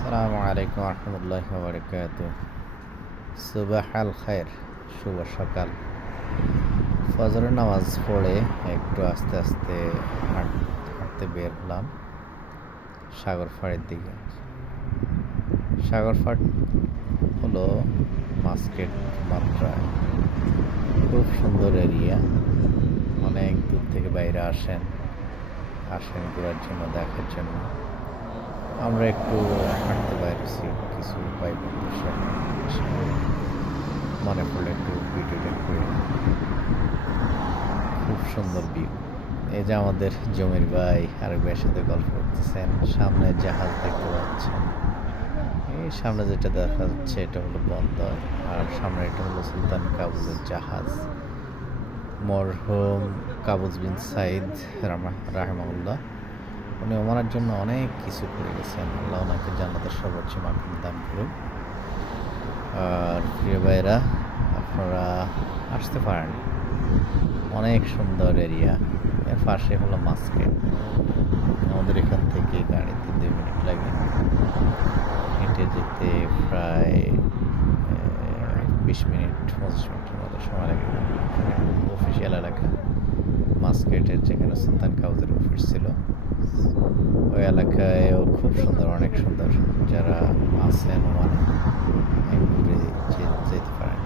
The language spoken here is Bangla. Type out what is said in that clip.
আসসালামু আলাইকুম রহমতুল্লাহ বারকাত। সুবাহ আল খায়ের, শুভ সকাল। ফজরের নামাজ পড়ে একটু আস্তে আস্তে হাঁটতে বের হলাম সাগর ফাড়ের দিকে। সাগর ফাট হলো মাস্কেট মাত্রায় খুব সুন্দর এরিয়া। অনেক দূর থেকে বাইরে আসেন ঘোরার জন্য, দেখার জন্য। আমরা একটু হাঁটতে বাইরেছি কিছু ভাই বন্ধুর সাথে, মনে পড়লে একটু ভিডিওটা করি। খুব সুন্দর ভিউ। এই যে আমাদের জমির ভাই আরেক ভাইয়ের সাথে গল্প করতেছেন। সামনে জাহাজ দেখতে পাচ্ছেন, এই সামনে যেটা দেখা যাচ্ছে এটা হলো বন্দর, আর সামনে এটা হলো সুলতান কাবুজের জাহাজ। মরহুম কাবুজ বিন সাইদ রাহমাহুল্লাহ, উনি ওমানের জন্য অনেক কিছু করে গেছেন। আল্লাহ ওনাকে জান্নাতের সর্বোচ্চ মাকাম দান করুক। আর প্রিয় ভাইরা, আপনারা আসতে পারেন, অনেক সুন্দর এরিয়া। এর পাশে হলো মাস্কেট। আমাদের এখান থেকে গাড়িতে 2 মিনিট লাগে, হেঁটে যেতে প্রায় 20 মিনিট 25 মিনিটের মতো সময় লাগে। অফিসিয়াল এলাকা মাস্কেটের, যেখানে সুলতান কাউজের অফিস ছিল, ওই এলাকায়ও খুব সুন্দর, অনেক সুন্দর। যারা আছেন ওমানে ঘুরে যেতে পারেন।